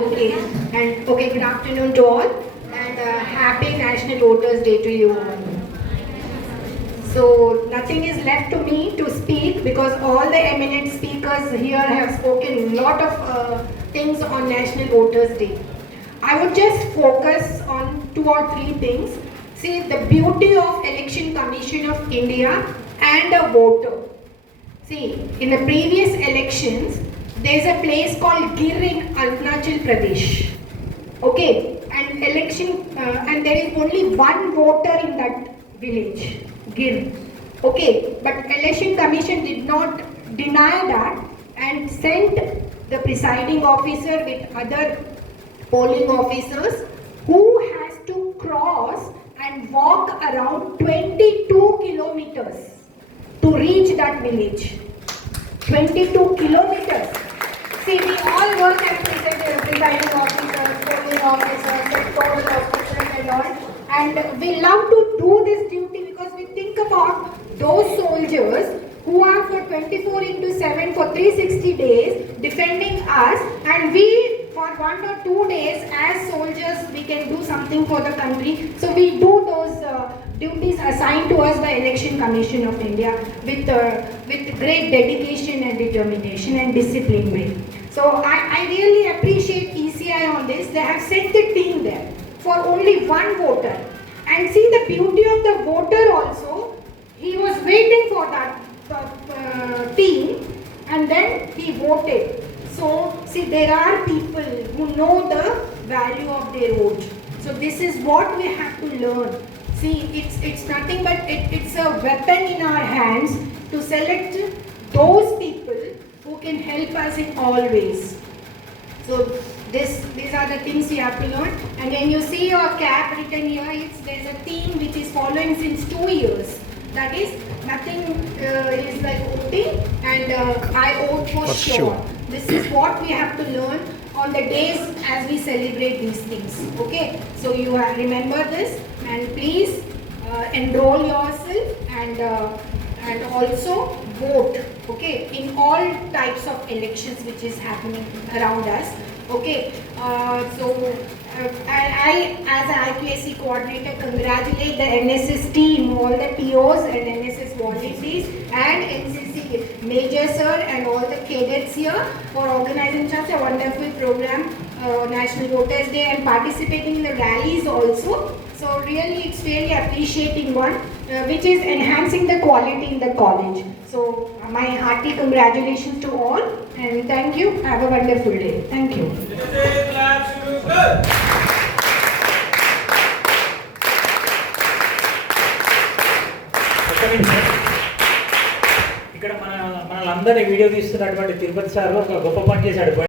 Okay, and okay, good afternoon to all, and happy National Voters Day to you all. So, nothing is left to me to speak because all the eminent speakers here have spoken a lot of things on National Voters Day. I would just focus on 2 or 3 things. See, the beauty of Election Commission of India and a voter. See, in the previous elections, there is a place called Gir in Arunachal Pradesh. Okay, and there is only one voter in that village, Gir. Okay, but Election Commission did not deny that and sent the presiding officer with other polling officers who has to cross and walk around 22 kilometers to reach that village. 22 kilometers. See, we all work as presiding officers, polling officers, sectoral officers and all. And we love to do this duty because we think about those soldiers who are for 24/7 for 360 days defending us, and we for 1 or 2 days as soldiers we can do something for the country. So we do those duties assigned to us by Election Commission of India with great dedication and determination and discipline way. So I really appreciate ECI on this. They have sent the team there for only one voter. And see the beauty of the voter also, he was waiting for that team and then he voted. So see, there are people who know the value of their vote. So this is what we have to learn. See, it's nothing but it's a weapon in our hands to select those people who can help us in all ways. So these are the things you have to learn. And when you see your cap written here, there's a theme which is following since 2 years. That is, nothing is like voting, and I vote for sure. This is what we have to learn on the days as we celebrate these things. Okay, so you remember this, and please enroll yourself and also vote. Okay, in all types of elections which is happening around us. Okay, I as an IQAC coordinator congratulate the NSS team, all the POs and NSS volunteers and NCC Major Sir and all the cadets here for organizing such a wonderful program, National Voters Day, and participating in the rallies also. So really it's really appreciating one, which is enhancing the quality in the college. So my hearty congratulations to all, and thank you. Have a wonderful day. Thank you. ఇక్కడ మనలందరినీ video తీస్తున్నటువంటి Tirupati sir ఒక గొప్ప పని చేశాడు.